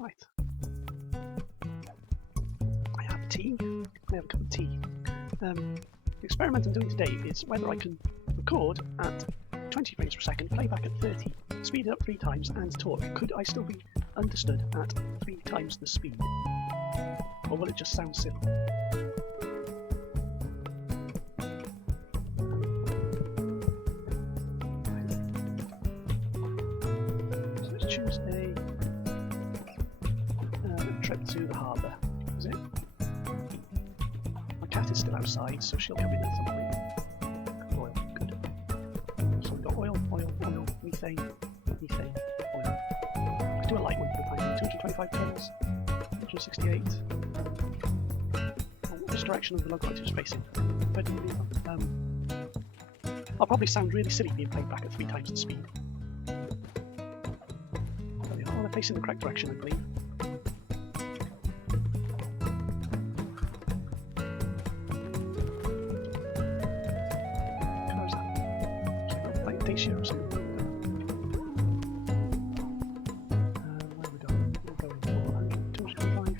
Right. I have tea. I have a cup of tea. The experiment I'm doing today is whether I can record at 20 frames per second, play back at 30, speed it up 3 times, and talk. Could I still be understood at 3 times the speed? Or will it just sound silly? So let's choose a trip to the harbour. Is it? My cat is still outside, so she'll come in at some point. Oil, good. So we've got oil, methane, oil. Let's do a light one for the time. 225 tons, 168. Which direction of the locomotive is facing? I'll probably sound really silly being played back at 3 times the speed. They're facing the correct direction, I believe. Cars that? Like Dacia or something. Where are we going? We're going 400, 225.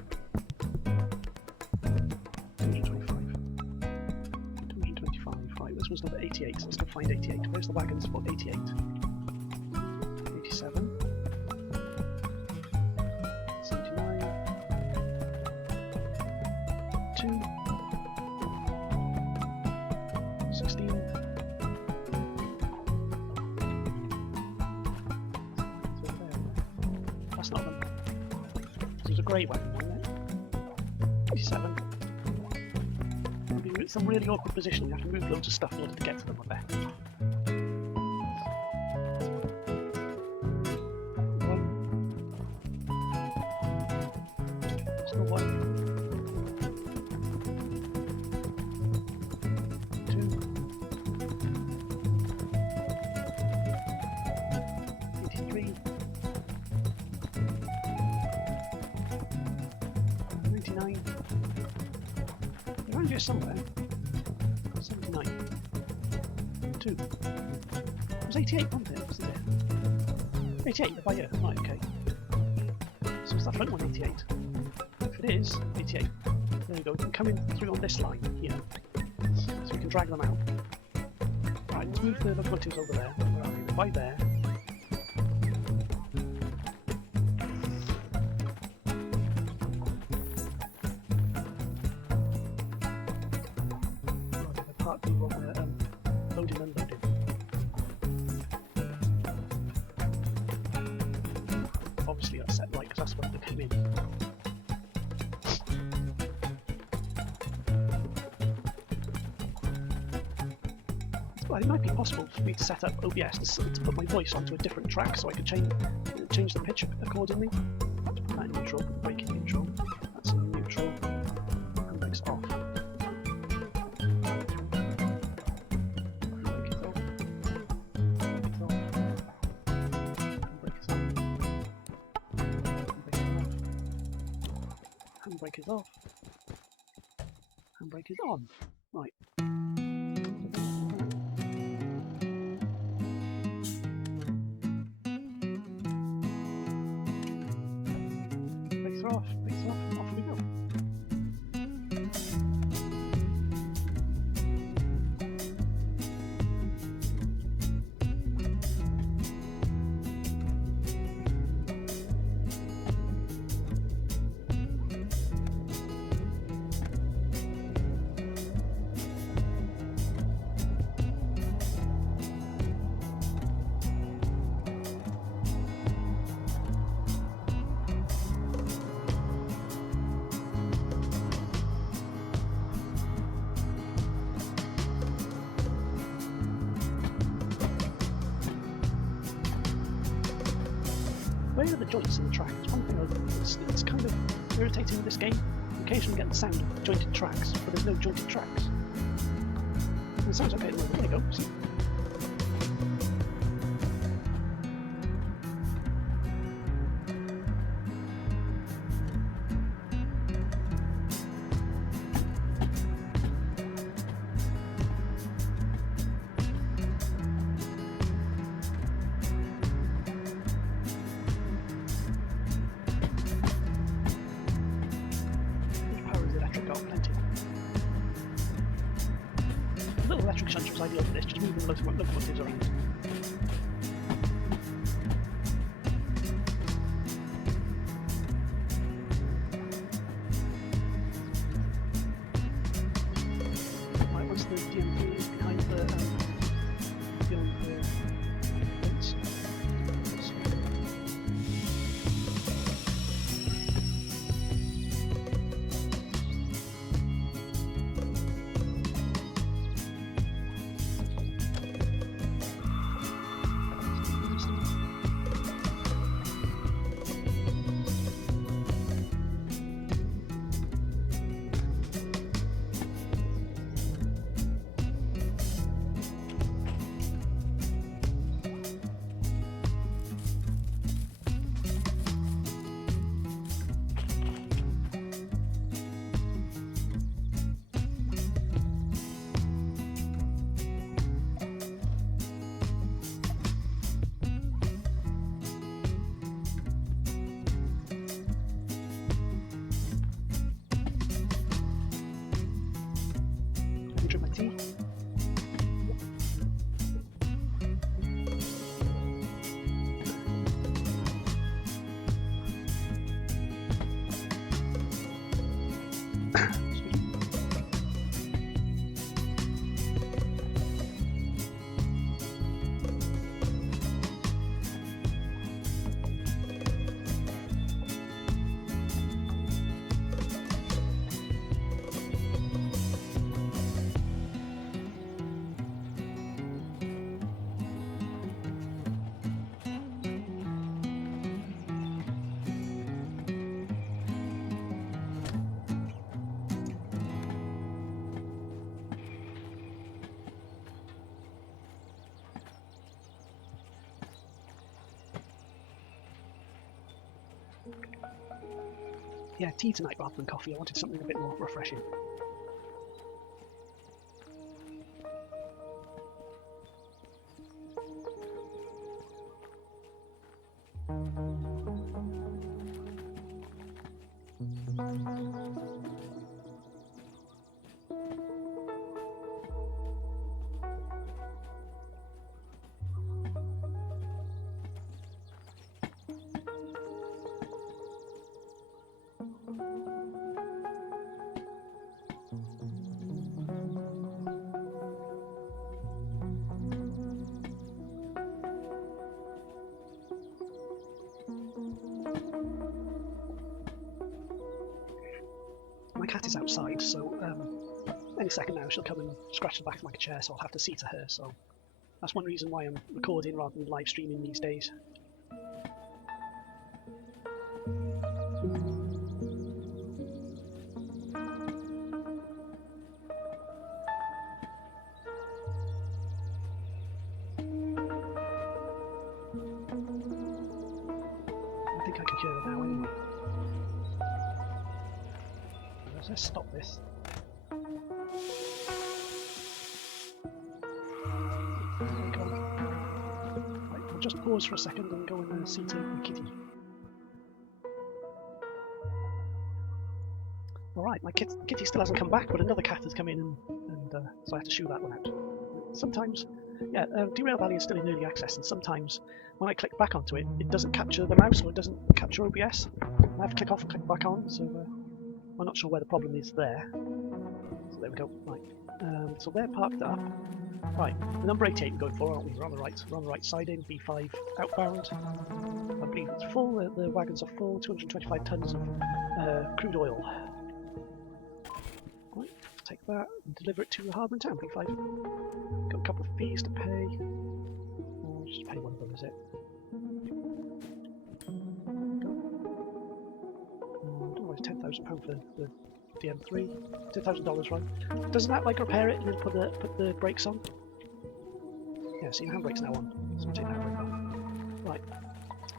225. Right, this one's number 88, so let's go find 88. Where's the wagons for 88? 87. 79. 2. 16. That's not them. There's a grey wagon, wasn't it? 87. It's some really awkward position. You have to move loads of stuff in order to get to them, I bet. 1. Still 1. 2. 83. 99. Around here somewhere. 79. 2. It was 88, wasn't it? Wasn't it? 88, by year. Right, okay. So it's that front one, 88. If it is 88, there we go. We can come in through on this line here. So we can drag them out. Right, let's move the locomotives over there. Where are they? By there. Loading and unloading. Obviously that's set right because that's where they come in. Well, it might be possible for me to set up OBS to put my voice onto a different track so I could change the pitch accordingly. Let's put that in neutral, brake in neutral. That's in neutral. And brakes off. Handbrake is off. Handbrake is on. Right. Brakes are off. Brakes are off. Off we go. Where are the joints in the track? It's one thing it's kind of irritating with this game. You occasionally get the sound of jointed tracks, but there's no jointed tracks. And it sounds okay at the moment. There you go. See? little electric shunter is ideal for this, just moving locomotives around. Right, once the DM3 is behind the fence. Drink my tea. Yeah, tea tonight rather than coffee. I wanted something a bit more refreshing. My cat is outside, so any second now she'll come and scratch the back of my chair, so I'll have to see to her. So that's one reason why I'm recording rather than live streaming these days. I think I can hear her now anyway. Let's stop this. Right, I'll just pause for a second and go and see to my kitty. Alright, my kitty still hasn't come back, but another cat has come in and so I have to shoo that one out. Sometimes, yeah, Derail Valley is still in early access, and sometimes when I click back onto it, it doesn't capture the mouse, or it doesn't capture OBS. I have to click off and click back on, so I'm not sure where the problem is there. So there we go. Right. So they're parked up. Right. The number 88 we're going for, aren't we? We're on the right. We're on the right side in B5 outbound. I believe it's full. The wagons are full. 225 tons of crude oil. Right. Take that and deliver it to the harbour in town. B5. Got a couple of fees to pay. I'll just pay one of them. Is it? £10,000 for the DM3, $10,000 right? Doesn't that like repair it and then put the brakes on? Yeah, see, the handbrake's now on, so we'll take that brake off. Right,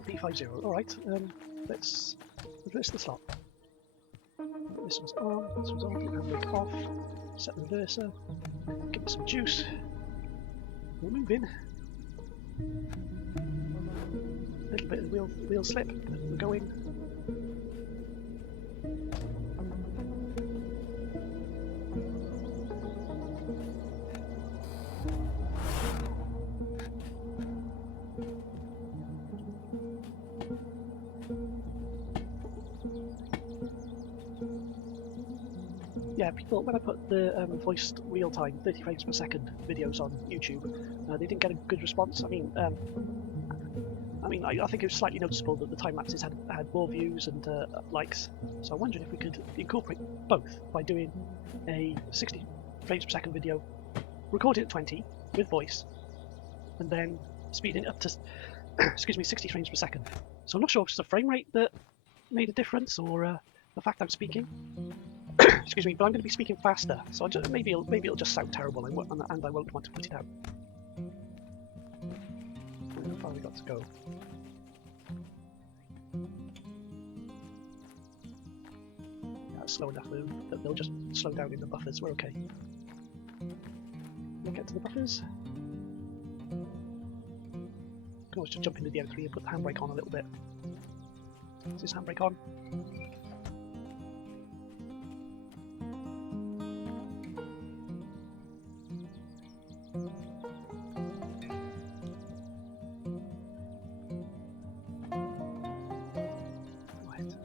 B50. All right, let's reverse the slot. This one's on. This one's on. Get the handbrake off. Set the reverser. Give it some juice. We're moving. A little bit of wheel slip. We're going. yeah, people, when I put the voiced real-time 30 frames per second videos on YouTube, they didn't get a good response. I think it was slightly noticeable that the time lapses had more views and likes. So I wondered if we could incorporate both by doing a 60 frames per second video, record it at 20 with voice, and then speeding it up to excuse me, 60 frames per second. So I'm not sure if it's the frame rate that made a difference or the fact I'm speaking. Excuse me, but I'm going to be speaking faster, so maybe it'll just sound terrible, and I won't want to put it out. How far have we got to go? That's slow enough that they'll just slow down in the buffers. We're okay. We'll get to the buffers. Can always just jump into the M3 and put the handbrake on a little bit. Is this handbrake on? Right.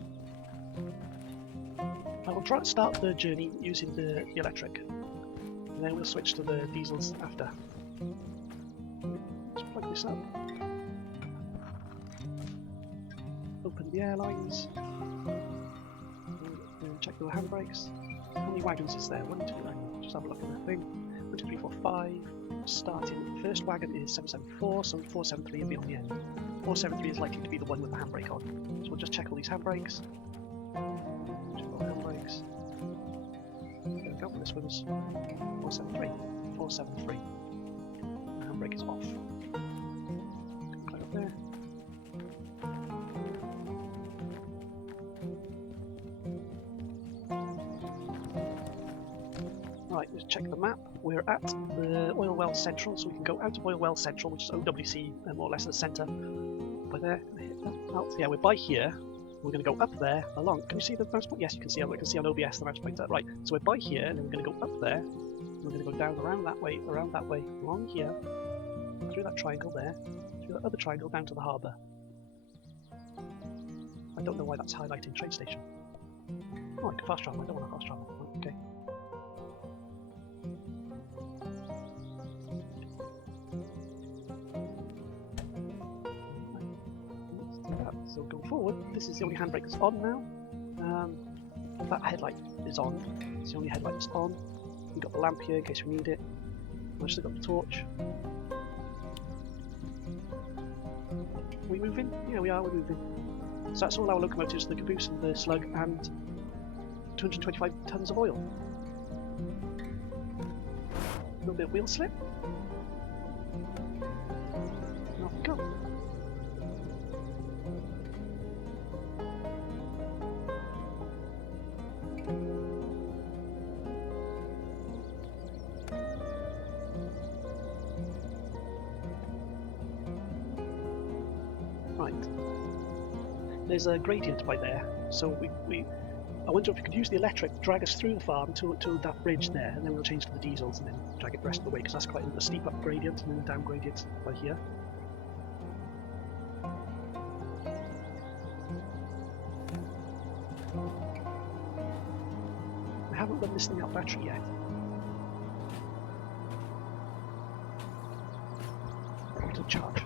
I will try to start the journey using the electric, and then we'll switch to the diesels after. Let's plug this up. Open the airlines. Check the handbrakes. How many wagons is there? 1, 2, 3. Just have a look at that thing. 1, 2, 3, 4, 5. Starting. The first wagon is 774, so 473 will be on the end. 473 is likely to be the one with the handbrake on. So we'll just check all these handbrakes. Check all the handbrakes. There we go. This one's 473. 473. The handbrake is off. Climb up there. Right, let's check the map. We're at the oil well central, so we can go out of oil well central, which is OWC, more or less in the centre. By there, oh, yeah, we're by here. We're going to go up there, along. Can you see the mouse point? Yes, you can see. I can see on OBS the mouse pointer. Right, so we're by here, and then we're going to go up there. And we're going to go down around that way, along here, through that triangle there, through that other triangle down to the harbour. I don't know why that's highlighting train station. Oh, I can fast travel. I don't want to fast travel. Okay. So going forward, this is the only handbrake that's on now. That headlight is on. It's the only headlight that's on. We've got the lamp here in case we need it. I've still got the torch. Are we moving? Yeah, we are, we're moving. So that's all our locomotives, the caboose and the slug, and 225 tons of oil. A little bit of wheel slip. And off we go. Right. There's a gradient by there, so I wonder if we could use the electric, drag us through the farm to that bridge there, and then we'll change to the diesels and then drag it the rest of the way, because that's quite a steep up gradient and then a down gradient by here. I haven't run this thing out battery yet. To charge.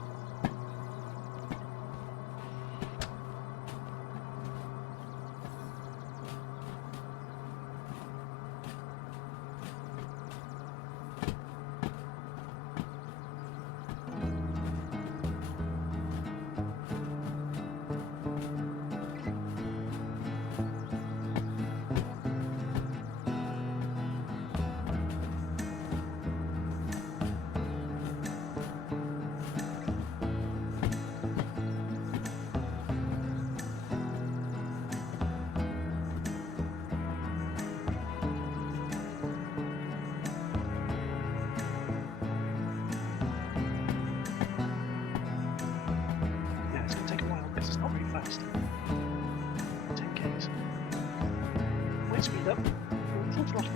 Speed up. Full throttle.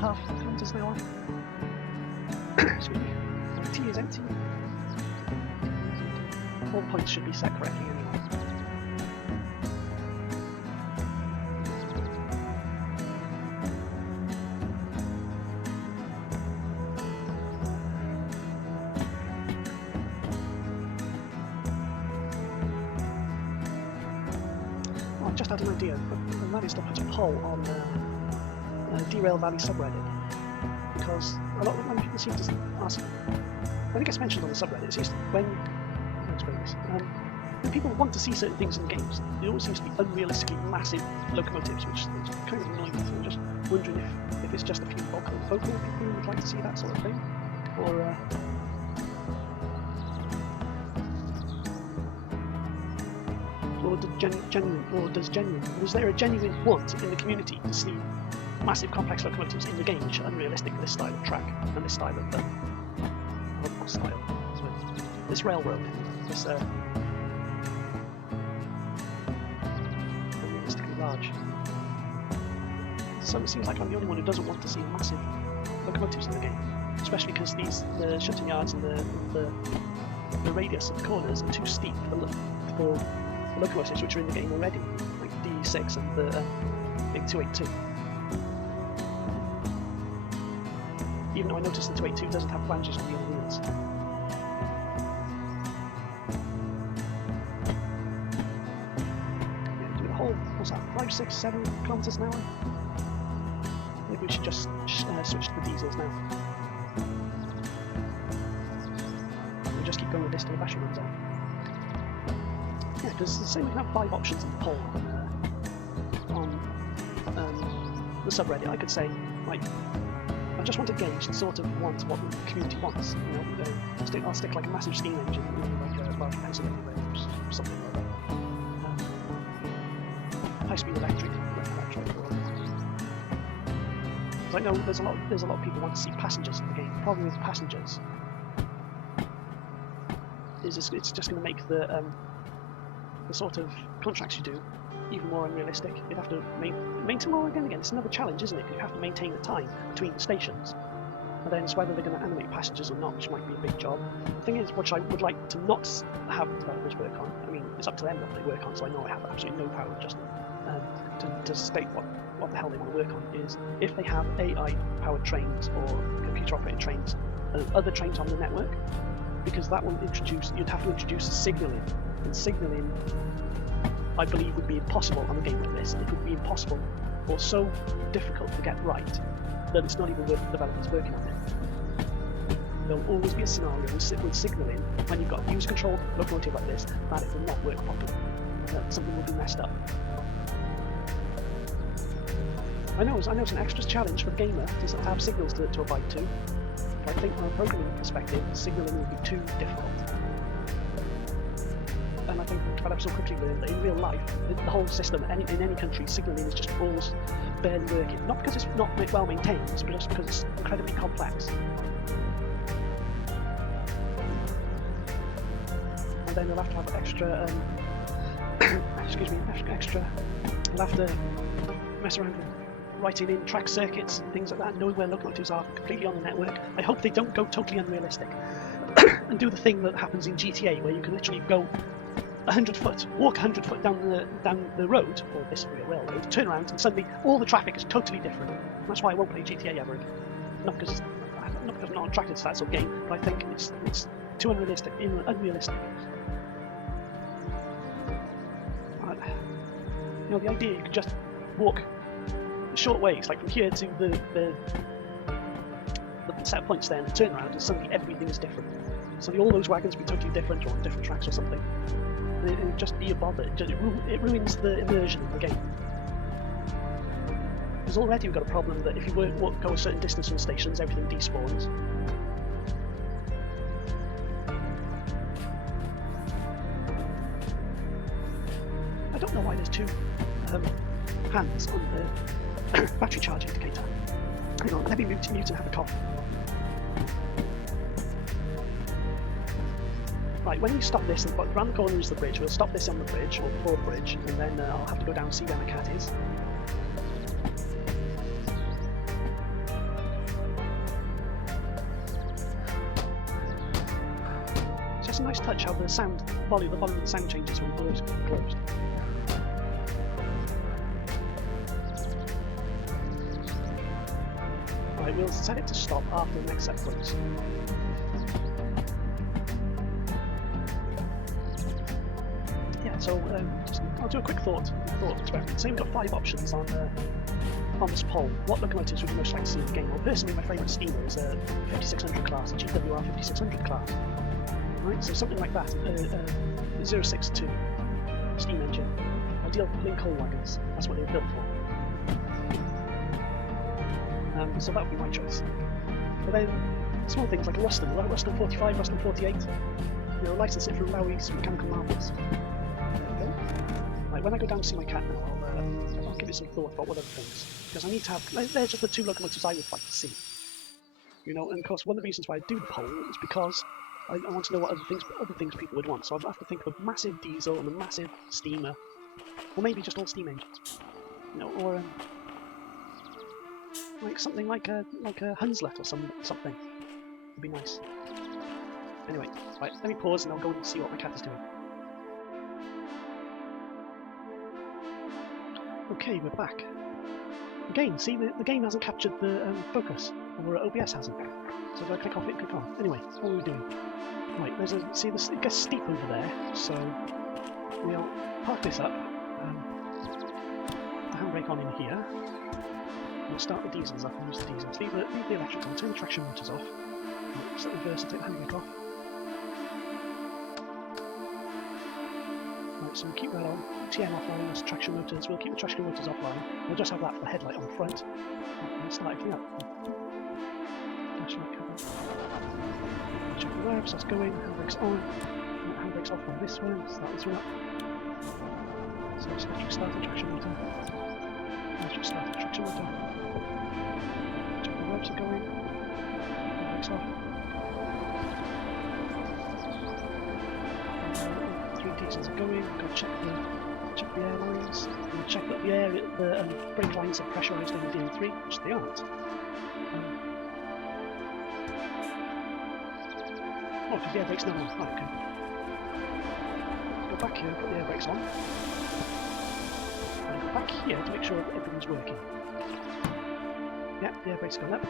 1.5 kilometres now on. Excuse me. T is empty. All points should be set correctly anyway. I've just had an idea, and that is to put a poll on Derail Valley subreddit, because many people seem to ask, when it gets mentioned on the subreddit, it seems when people want to see certain things in games, it always seems to be unrealistically massive locomotives, which is kind of annoying. So I'm just wondering if it's just a few vocal people who would like to see that sort of thing, or was there a genuine want in the community to see massive complex locomotives in the game which are unrealistic for this style of track and this style of this railroad, this unrealistically large. So it seems like I'm the only one who doesn't want to see massive locomotives in the game, especially because the shunting yards and the radius of the corners are too steep for locomotives which are in the game already, like D6 and the big 282. Even though I noticed the 282 doesn't have flanges on the other wheels. Yeah, doing a whole, what's that, 5, 6, 7 kilometres an hour? Maybe we should just switch to the diesels now. We'll just keep going with this till the battery runs out. Yeah, because say we can have 5 options in the poll on the subreddit. I could say, like, I just want to gauge and sort of want what the community wants. You know, I'll stick like a massive steam engine, like a large Pennsylvania range, something like that. High-speed electric. Because I know there's a lot of people who want to see passengers in the game. The problem with passengers is it's just going to make the sort of contracts you do even more unrealistic. You'd have to maintain, well, again, it's another challenge, isn't it? Because you have to maintain the time between the stations. And then it's whether they're going to animate passengers or not, which might be a big job. The thing is, which I would like to not have developers work on, I mean, it's up to them what they work on, so I know I have absolutely no power of adjustment to state what the hell they want to work on, is if they have AI-powered trains or computer-operated trains and other trains on the network, because that will you'd have to introduce signalling, and signalling, I believe, would be impossible on a game like this. It would be impossible, or so difficult to get right, that it's not even worth the developers working on it. There will always be a scenario with signalling when you've got a user-controlled locomotive like this that it will not work properly. That something will be messed up. I know it's an extra challenge for the gamer to have signals to abide to, but I think from a programming perspective, signalling would be too difficult. And I think developers will quickly learn that in real life, the whole system, in any country, signalling is just always barely working. Not because it's not well maintained, but just because it's incredibly complex. And then they'll have to have extra, they'll have to mess around with writing in track circuits and things like that, knowing where locomotives are completely on the network. I hope they don't go totally unrealistic and do the thing that happens in GTA, where you can literally go 100 foot, walk 100 foot down the road, or this real railroad, turn around, and suddenly all the traffic is totally different. That's why I won't play GTA ever again. Not because I'm not attracted to that sort of game, but I think it's too unrealistic. You know, the idea you could just walk short ways, like from here to the set of points there, and turn around, and suddenly everything is different. Suddenly all those wagons will be totally different, or on different tracks or something. And it would just be a bother. It ruins the immersion of the game. Because already we've got a problem that if you go a certain distance from stations, everything despawns. I don't know why there's two hands on the battery charge indicator. Hang on, let me mute and have a cough. Right, when we stop this, and around the corner is the bridge, we'll stop this on the bridge, or before the bridge, and then I'll have to go down and see where my cat is. a nice touch how the volume of the sound changes when the doors are closed. Right, we'll set it to stop after the next set points. Yeah, so I'll do a quick thought experiment. Say we've got 5 options on this poll. What locomotives would you most like to see in the game? Well, personally, my favourite steamer is a 5600 class, a GWR 5600 class. Right, so something like that, 062 steam engine, ideal for pulling coal wagons. That's what they were built for. So that would be my choice. But then, small things like a Ruston, Ruston 45, Ruston 48, you know, license it from Lowry's Mechanical Marvels. There we go. Right, when I go down to see my cat now, I'll give it some thought about what other things, because I need to have, they're just the 2 locomotives I would like to see. You know, and of course one of the reasons why I do the poll is because I want to know what other things people would want. So I'd have to think of a massive diesel and a massive steamer, or maybe just all steam engines. You know, or like something like a Hunslet or something. Would be nice. Anyway, right, let me pause and I'll go and see what my cat is doing. Okay, we're back. Again, see, the game hasn't captured the focus, or OBS hasn't. So if I click off it, click on. Anyway, what are we doing? Right, see this, it gets steep over there, so we'll park this up, the handbrake on in here. We'll start the diesels up and use the diesels. Leave the electric on, turn the traction motors off. Set the reverse and take the handbrake off. Right, so we'll keep that on. TM offline, that's traction motors. We'll keep the traction motors offline. We'll just have that for the headlight on the front. And start everything up. Flashlight cover. Check the revs, that's going. Handbrake's on. Handbrake's off on this one. Start this one up. So let's start the traction motor. Let's just start the traction motor. Check the revs are going. Handbrake's off. 3 diesels are going. Go check the air lines. We'll check that the brake lines are pressurised in the DM3, which they aren't. Oh, because the air brake's not on. Right, okay. Go back here, put the air brakes on. And go back here to make sure that everything's working. Yep, the air brake's gone up.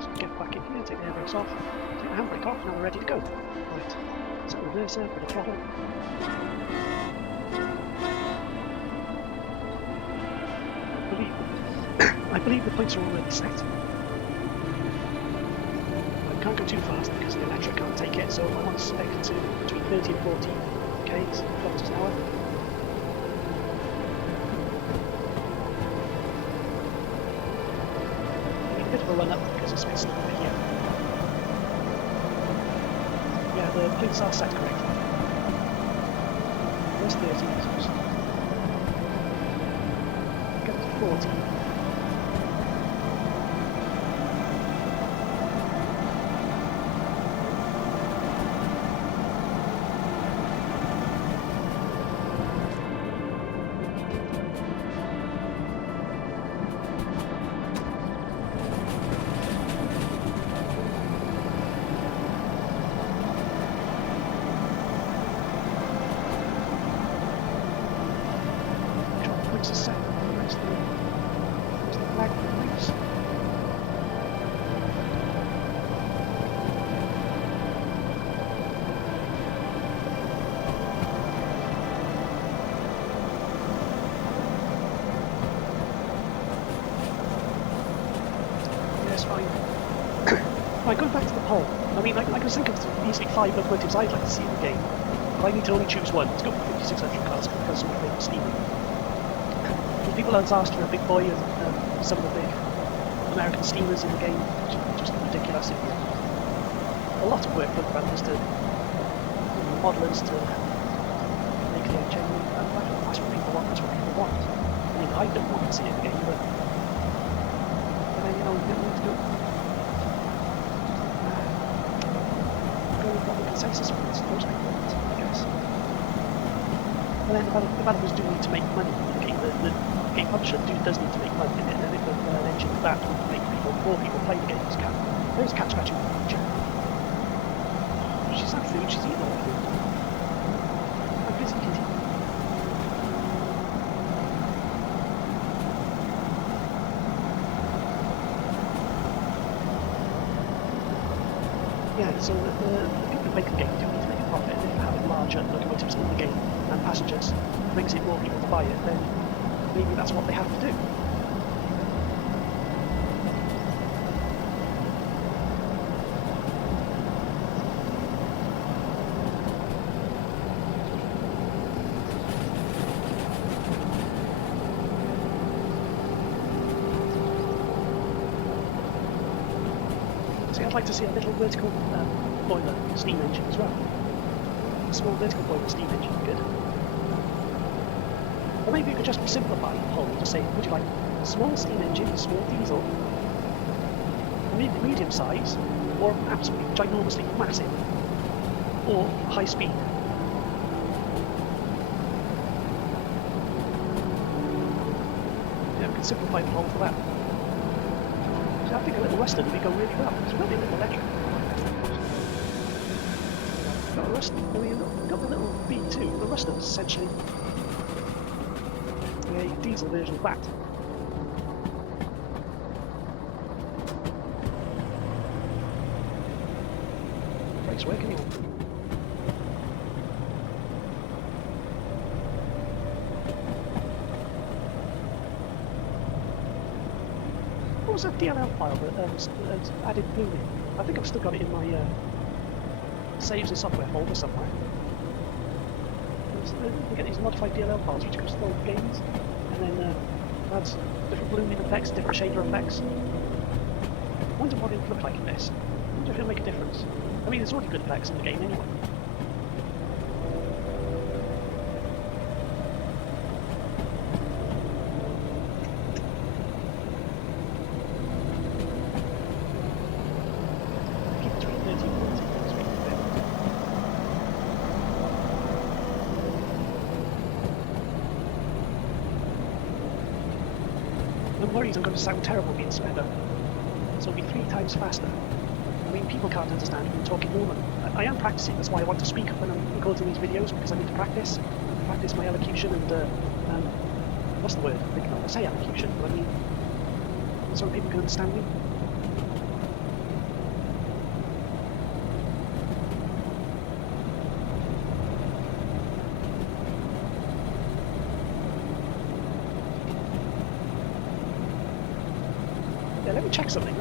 So get back in here, take the air brakes off, take the handbrake off, now we're ready to go. Right, set the reverser, put the throttle. I believe the points are already set. I can't go too fast because the electric can't take it, so I want to spec to between 30 and 40 kilometers an hour. I need a bit of a run up because it's a bit steep over here. Yeah, the points are set correctly. There's 30, so get to 40. Right, going back to the poll, I mean, I can think of easily 5 locomotives I'd like to see in the game, but I need to only choose one. Let's go for 5600 class because of my favourite steamer. People have asked for a big boy and some of the big American steamers in the game, which are just ridiculous. A lot of work for the developers to, the modelers to make the genuine, and that's what people want, that's what people want. I mean, I don't want to see it in the game, but then, you know, you need to go with what the consensus was, those people want, I guess. But then developers do need to make money in the game. The game publisher does need to make money in it, and if an engine like that would make more people play the game, there's a catch-catching feature. What's that food? She's eating all the food. I'm busy, kitty. Yeah, so the people who make the game do need to make a profit, and if having larger locomotives in the game and passengers brings in more people to buy it, then maybe that's what they have to do. See, I'd like to see a little vertical boiler steam engine as well. A small vertical boiler steam engine, good. Or maybe it could just be simplified the whole, just say, would you like small steam engine, small diesel, medium size, or absolutely ginormously massive, or high speed? Yeah, we could simplify the whole for that. So I think a little Western would go really well. It's probably a little electric. Got a Western, I mean, got the little B2. The Western is essentially a diesel version of that. Brakes working on. What was that DLL file that added blue in? I think I've still got it in my saves and software folder somewhere. You get these modified DLL files which can store games, and then adds different blooming effects, different shader effects. I wonder what it would look like in this. I wonder if it'll make a difference. I mean, there's already good effects in the game anyway. I'm worried I'm going to sound terrible being spedder, so it'll be 3 times faster. I mean, people can't understand me talking normally. I am practicing, that's why I want to speak when I'm recording these videos, because I need to practice my elocution and, what's the word? I say elocution, but I mean, so people can understand me. Yeah, let me check something.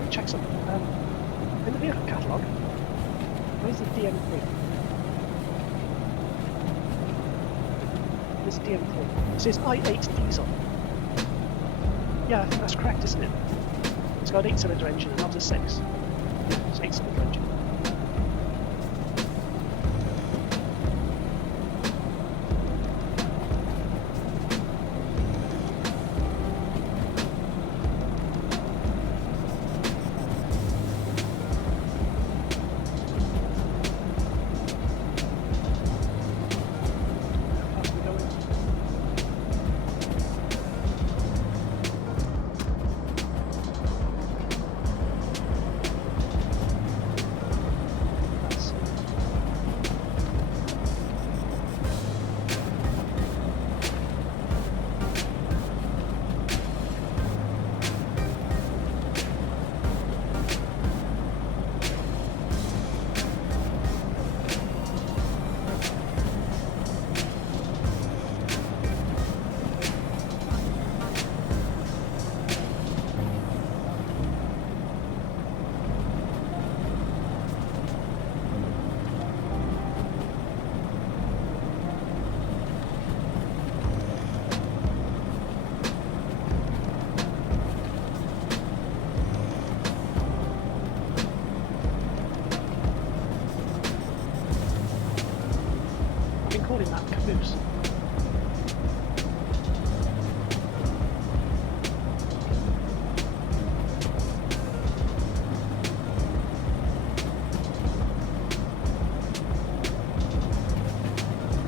In the vehicle catalogue, where's the DM3? This DM3. It says i8 diesel. Yeah, I think that's correct, isn't it? It's got an 8-cylinder engine and not a 6. Yeah, it's an 8-cylinder engine. Calling that caboose.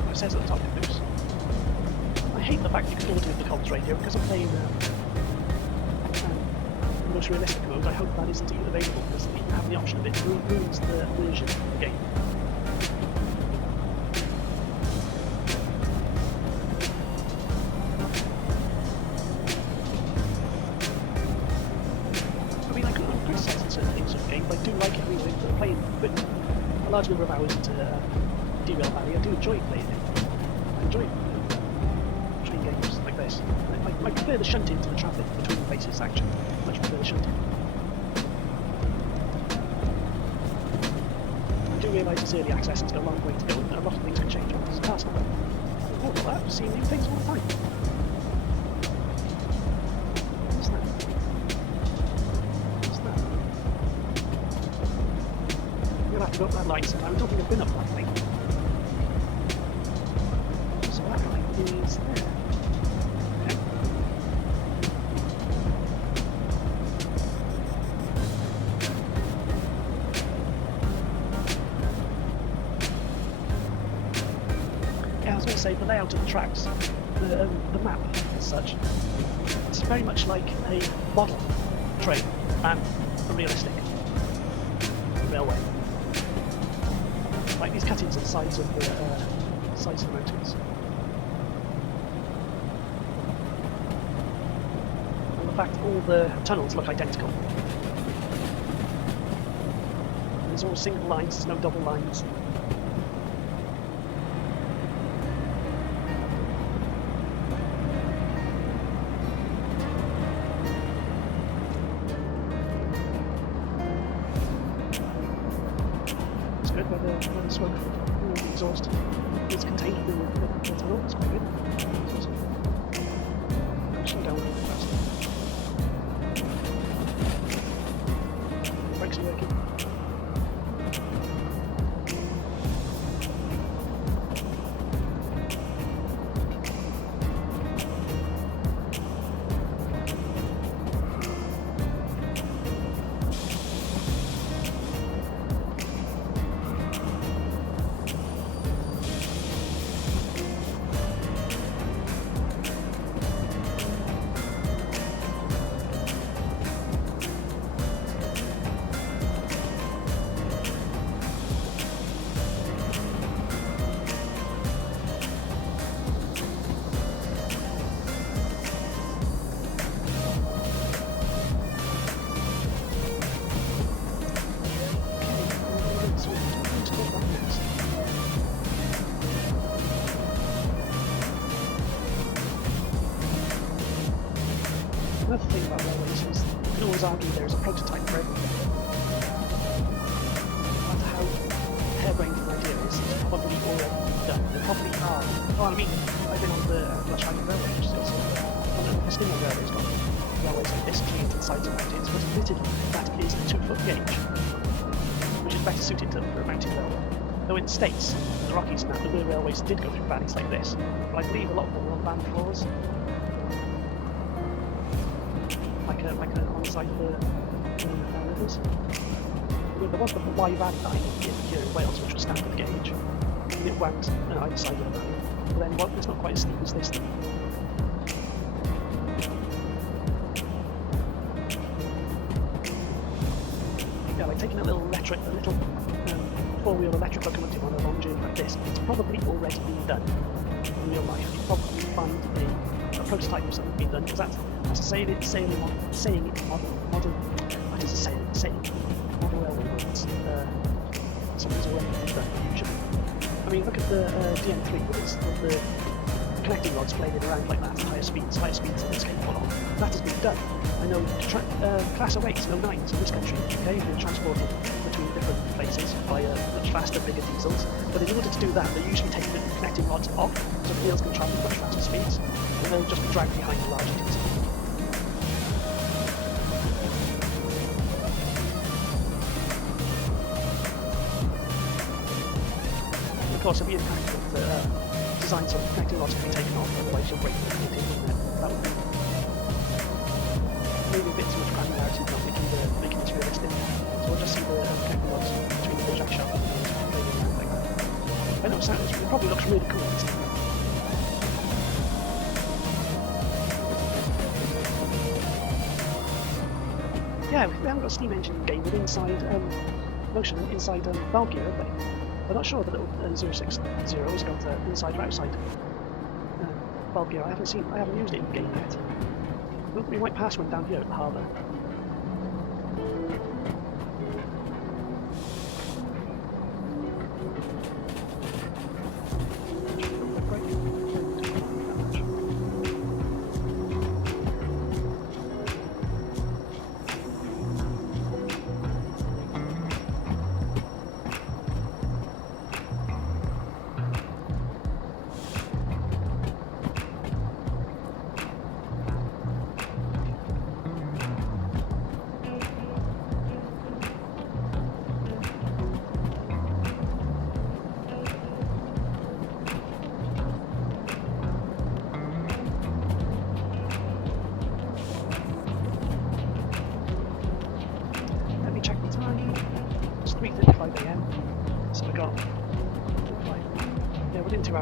It says at the top caboose. I hate the fact you can audio the comms radio because I'm playing the most realistic mode. I hope that isn't even available because even having the option of it ruins the immersion of the game. large number of hours into Derail Valley. I do enjoy playing it. I enjoy train games like this. I prefer the shunting to the traffic between bases, actually. I much prefer the shunting. I do realise it's early access and it's got a long way to go, and a lot of things can change on this task. Oh, look at that, seeing new things all the time. What's that? What's that? You'll have to go up that line sometime. I don't think I've been up that line. So that line is there. Okay. Yeah, I was going to say, the layout of the tracks, the map as such, it's very much like a model train and a realistic railway. Like these cut-ins at the sides of the mountains. And the fact that all the tunnels look identical. There's all single lines, there's no double lines. Where the smoke and the exhaust is contained within the tunnel. It's quite good. Slow down really fast. Brakes are working. Another thing about railways is you can always argue there is a prototype for everything. No matter how harebrained an idea is, it's probably already done. There probably are. Oh, I mean, I've been on the Flash Island Railway, which is also on the Estimate Railway's got railways like this coming into the sides of mountains, but admittedly, that is the 2-foot gauge, which is better suited for a mountain railway. Though in the States, in the Rockies and that, the rear railways did go through valleys like this, but I believe a lot of them were on band floors. Like on the side of the rivers. There was the Y Valley line here in Wales, which was standard gauge, and it wound either side of the valley. But then it's not quite as steep as this thing. Yeah, like taking a little four-wheel electric locomotive on a long journey like this, it's probably already been done in real life. You'd probably find a prototype of something being done, because that's saying it's model railway words. Something's already been done, usually. I mean, look at the DN3 with the connecting rods flailing around like that at higher speeds than it's capable of. That has been done. I know Class 08s and 09s in this country, okay, have been transported between different places by much faster, bigger diesels, but in order to do that, they usually take the connecting rods off so the wheels can travel much faster speeds, and they'll just be dragged behind the larger diesel. And of course, it'd be impractical to design so the connecting rods can be taken off, otherwise you'll break the connecting, wouldn't it? That would be maybe a bit too much granularity without making this realistic. So we'll just see the connecting rods between the jack shaft and the wheels flailing around like that. I know it probably looks really cool this time. Yeah, we haven't got a steam engine game with inside motion and inside valve gear, have they? I'm not sure the little 060 has got inside or outside valve gear. I haven't used it in the game yet. We might pass one down here at the harbour.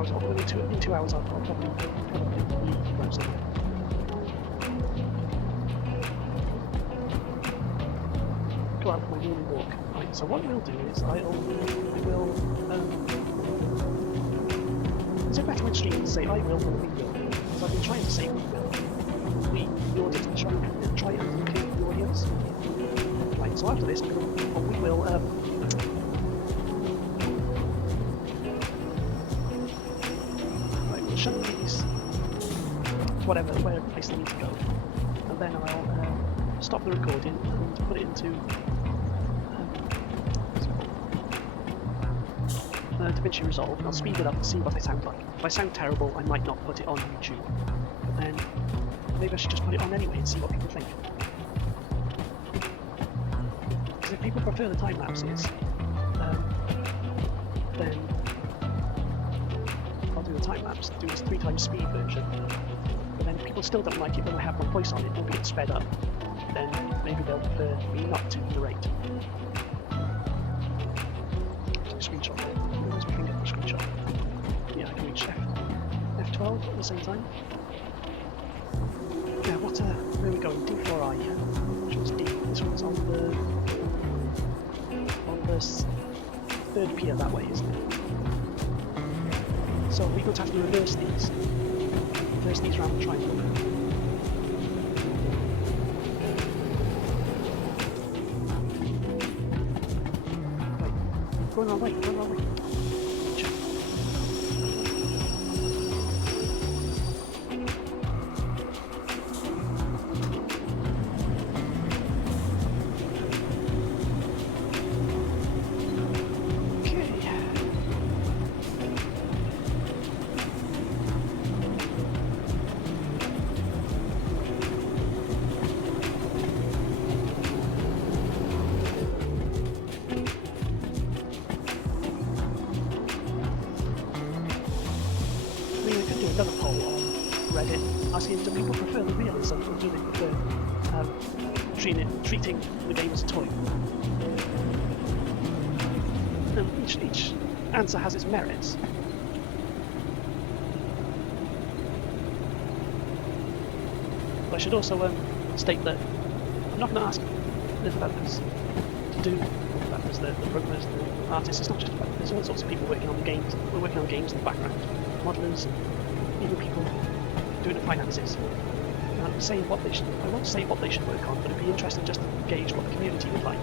hours, or in 2 hours, I'll probably leave most of it. Go out for my morning walk. Right, so what we'll do is I will is it better when streaming to say I will or we will? Because I've been trying to say we will. We, the audience, try and include the audience. Right, so after this, we will right, we'll shut these to wherever place they need to go, and then I'll stop the recording and put it into DaVinci Resolve, and I'll speed it up and see what I sound like. If I sound terrible, I might not put it on YouTube, but then maybe I should just put it on anyway and see what people think. Because if people prefer the time lapses, then I'll do the time lapse, do this 3 times speed version. But then if people still don't like it when I have my voice on it, albeit sped up, then maybe they'll prefer me not to narrate. Screenshot there. Where's my finger for a screenshot? Yeah, I can reach F12 at the same time. Yeah, where are we going? D4I. Which one's D? This one's on the 3rd pier that way, isn't it? So we're going to have to reverse these. Reverse these round the triangle. Going the wrong way, going the wrong way. Another poll on Reddit asking, do people prefer the realism or do they prefer treating the game as a toy? And each answer has its merits. But I should also state that I'm not going to ask the developers to do the programmers, the artists. It's not just developers. There's all sorts of people working on the games. We're working on games in the background, modelers, even people doing the finances. And I'm saying what they should. I won't say what they should work on, but it'd be interesting just to gauge what the community would like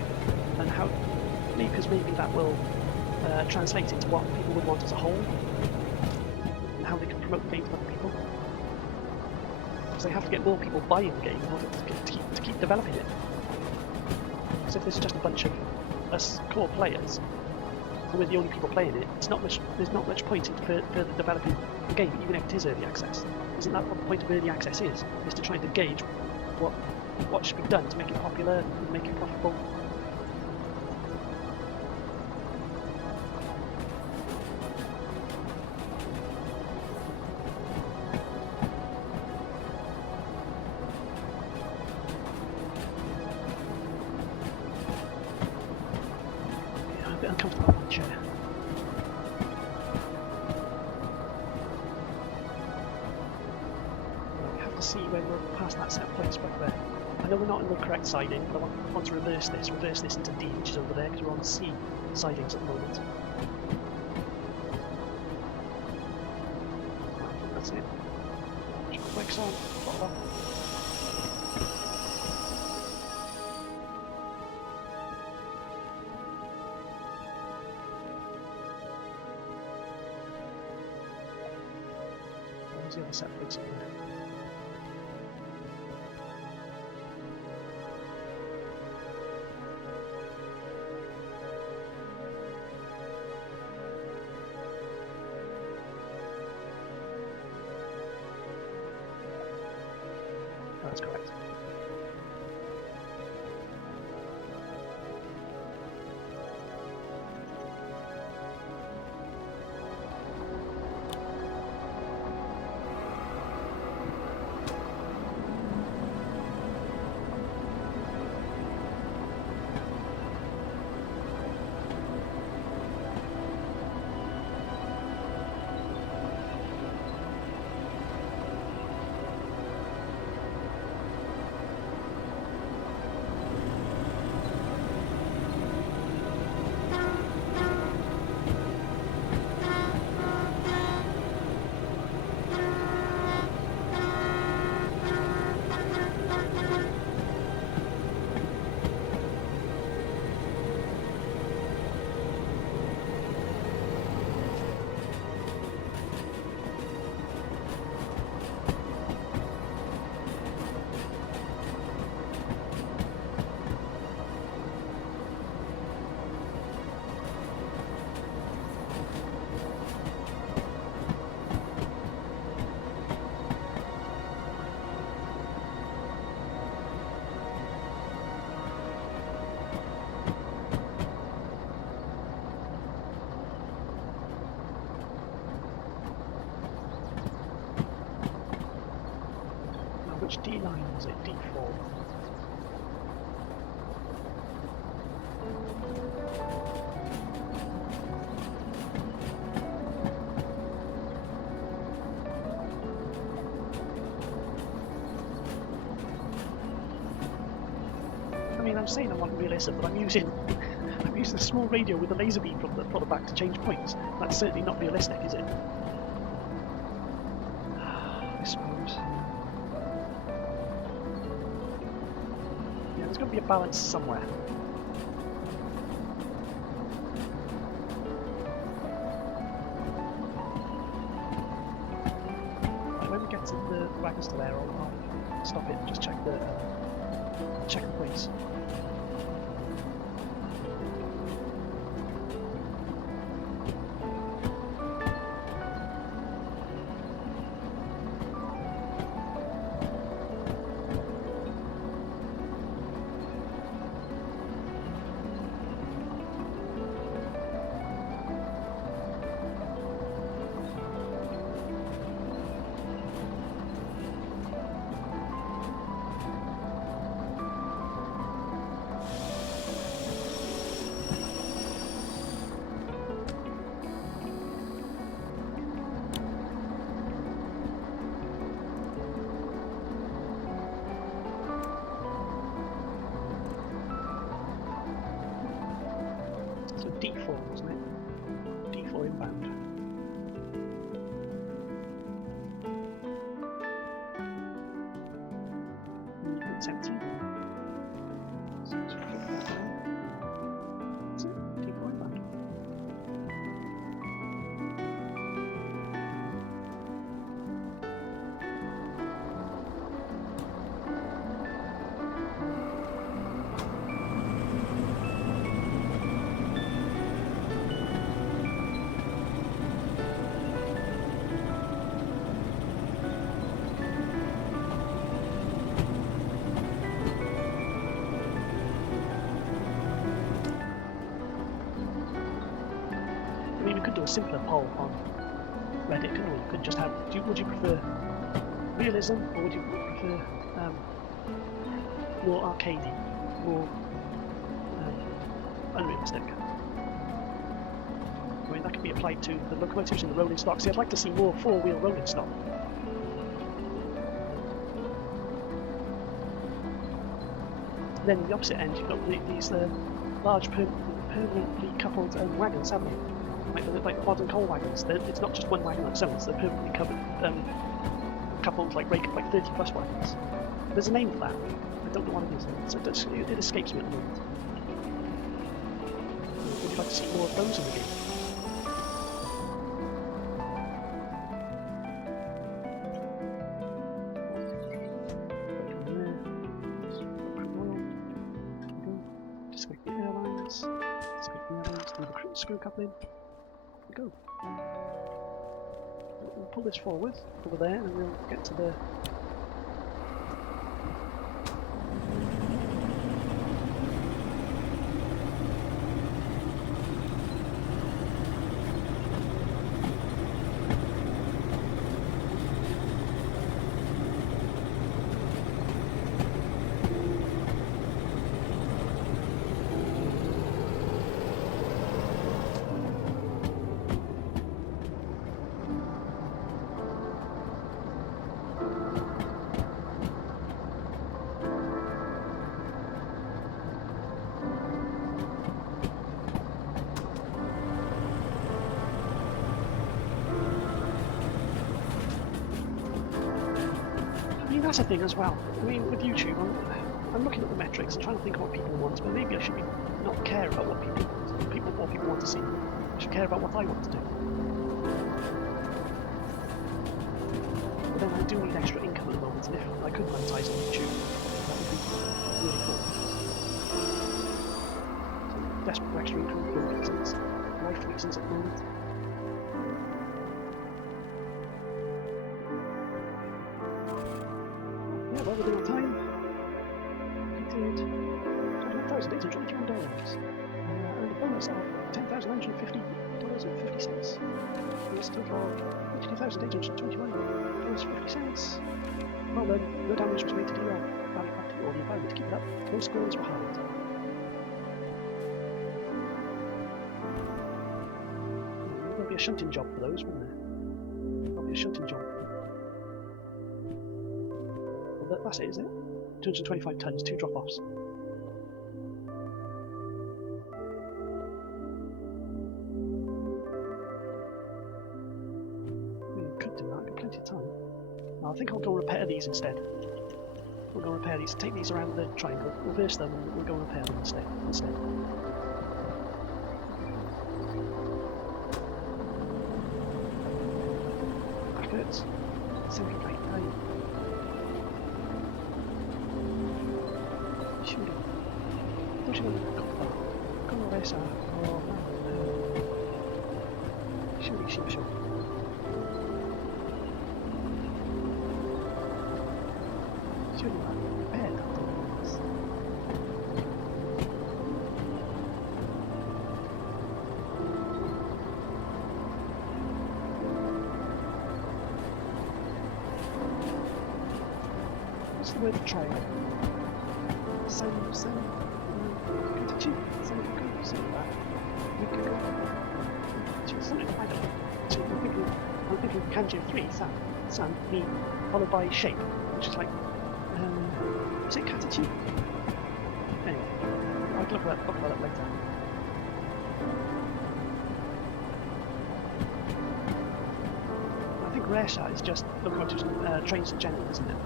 and how. Because maybe that will translate into what people would want as a whole and how they can promote the game to other people. Because they have to get more people buying the game in order to keep developing it. Because if there's just a bunch of us core players and we're the only people playing it, there's not much point in further developing the game, even if it is early access. Isn't that what the point of early access is to try to gauge what should be done to make it popular and make it profitable? Uncomfortable on the chair. We have to see when we're past that set point back there. I know we're not in the correct siding, but I want to reverse this into D, which is over there, because we're on C sidings at the moment. That's it. Put the brakes on, throttle on. The other set points in there. That's correct. Which D line was it? D4. I mean, I'm saying I want realism, but I'm using a small radio with a laser beam from the back to change points. That's certainly not realistic, is it? I suppose. Yeah, there's got to be a balance somewhere. Right, when we get to the wagons to there, I'll stop it and just check the points. So D4, wasn't it? D4 inbound. It's empty. So let's flip that down. That's it. D4 inbound. I mean, we could do a simpler poll on Reddit, couldn't we? You could just have, would you prefer realism, or would you prefer more arcadey, more unrealistic? I mean, that could be applied to the locomotives and the rolling stock. See, I'd like to see more four-wheel rolling stock. Then the opposite end, you've got these large permanently coupled wagons, haven't you? Like the modern coal wagons. It's not just one wagon on its own, it's the permanently coupled like 30 plus wagons. There's a name for that. I don't know what it is. It escapes me at the moment. Would you like to see more of those in the game? Disconnect the airlines. Disconnect the airlines. Do the screw coupling. Go. We'll pull this forward, over there, and we'll get to the... That's a thing as well. I mean, with YouTube, I'm looking at the metrics and trying to think of what people want, but maybe I should not care about what people want to see. I should care about what I want to do. But then I do need extra income at the moment, and if I could monetize on YouTube, that would be really cool. So I'm desperate for extra income for reasons, life reasons at the moment. Well, we're doing on time. Completed $21,821. And a bonus of $10,950.50. Yes, total of $82,821. was 50 cents. Well then, no damage was made to Derail Valley property or the environment. Keep it up. No squirrels were harmed. There'll be a shunting job for those, wouldn't there? There'll be a shunting job. Well, that's it, isn't it? 225 tons, 2 drop-offs. Could do that, got plenty of time. I think I'll go repair these instead. We'll go repair these, take these around the triangle, reverse them, and we'll go repair them instead. Backwards. 799. Shooting. Don't you want to go back? Go on this side. Oh, shooting, shoot. Shooting that bed. What's the word to try? Send go to cheap. Send that. We could go. Something I don't know. So I'm thinking Kanji 3, San, me, followed by shape, which is like, is it Katachi? Anyway, I'll look at that later. I think Resha is just locomotives and trains in general, isn't it?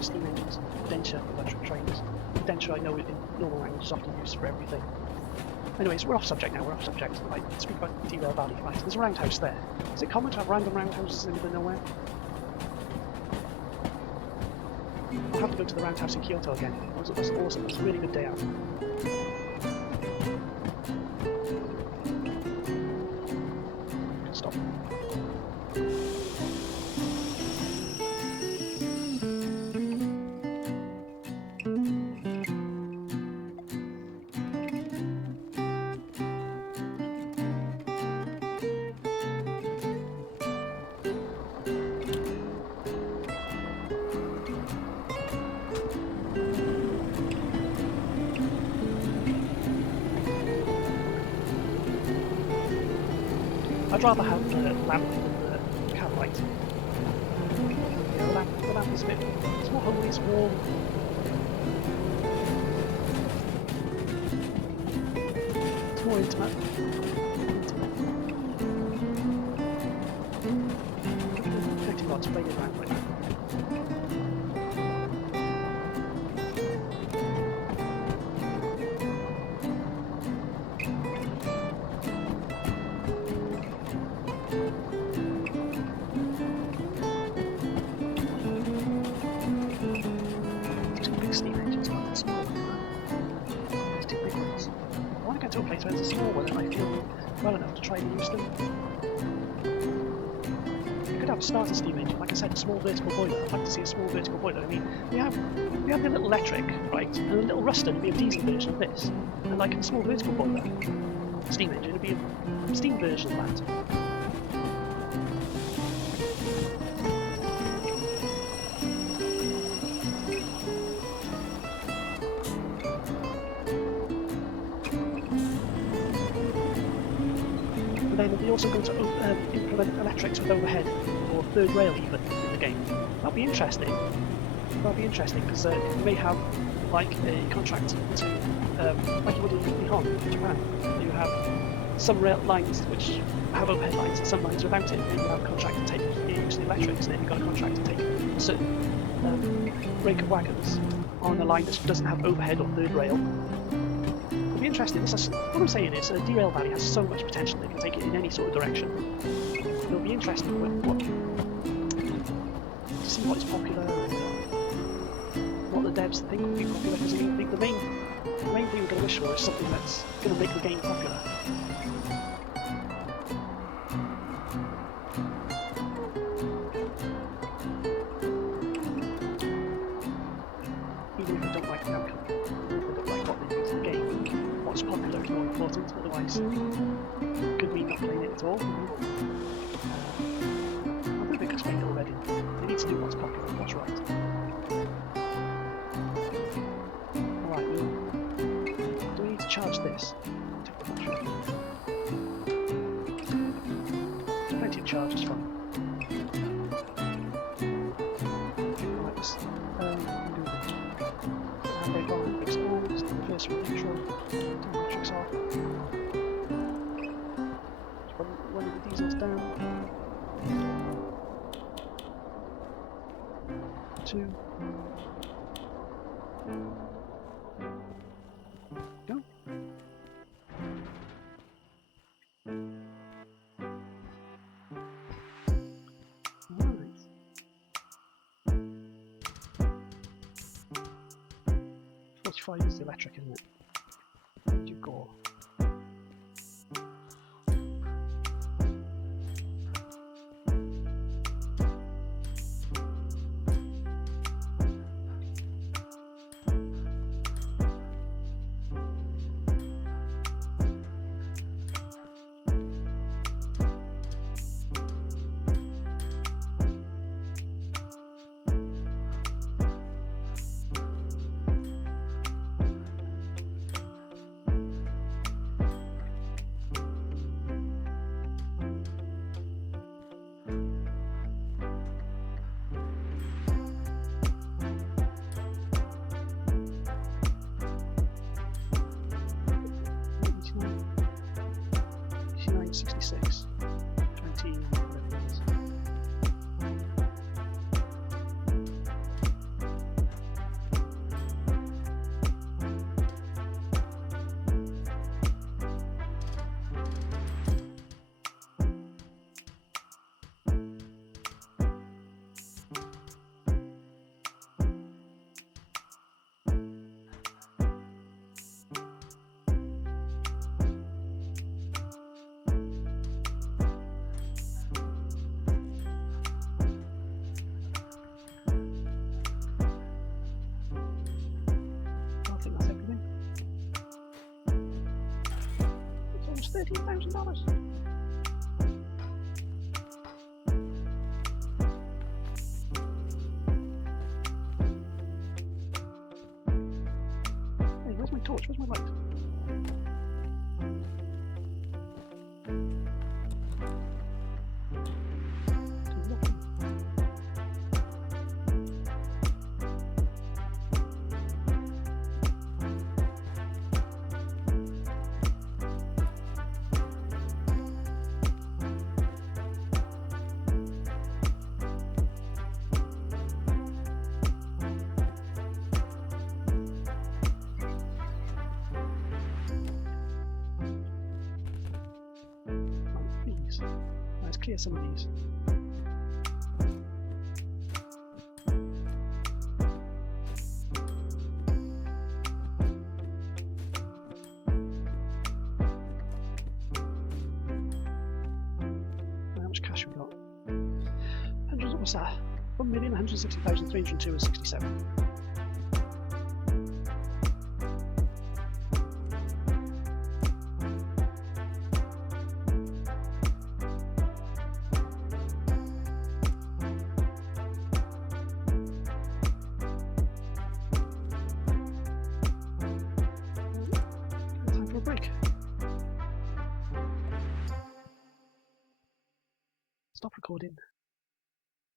Steam engines, denture electric trains. Denture I know in normal language is often used for everything. Anyways, we're off subject now, I speak about Derail Valley. Right, there's a roundhouse there. Is it common to have random roundhouses in the middle of nowhere? I'll have to go to the roundhouse in Kyoto again. It was awesome, it was a really good day out. Stop. I'd rather have the lamp than the cab light. Yeah, the lamp is a bit... it's more homely, it's warm. It's more intimate. Connecting lots, playing it around like that. To a place where there's a small one and I feel well enough to try and use them. You could have a starter steam engine, like I said, a small vertical boiler. I'd like to see a small vertical boiler. I mean, we have the little electric, right, and a little Ruston would be a diesel version of this. And like a small vertical boiler steam engine would be a steam version of that. Then they're also going to implement electrics with overhead, or third rail even, in the game. That'll be interesting. Because you may have like a contract to, like you would in Nihon, in Japan. You have some rail lines which have overhead lines and some lines without it. And you have a contract to take use the electrics, and then you've got a contract to take a certain rake of wagons on a line that doesn't have overhead or third rail. It'll be interesting. What I'm saying is, Derail Valley has so much potential; they can take it in any sort of direction. It'll be interesting to see what is popular and what the devs think will be popular. Because I think the main thing we're going to wish for is something that's going to make the game popular. Even if we don't like the outcome, if we don't like what they do to the game, what's popular is more important. piece. Could mean not playing it at all. I think I've explained it already. You need to do what's popular and what's right. Alright, do we need to charge this? Plenty of charges from. Alright, let's do this. Handbrake on, handbrake's on, it's the reverse from neutral, turn the matrix off. Running the diesels down. 2. Go. Alright. 45 is the electric, isn't it? Where'd you go? $69.66. 20 minutes. $13,000. Hey, where's my torch? Where's my light? Let's clear some of these. How much cash we got? What's that? 1,160,302.67. Break. Stop recording.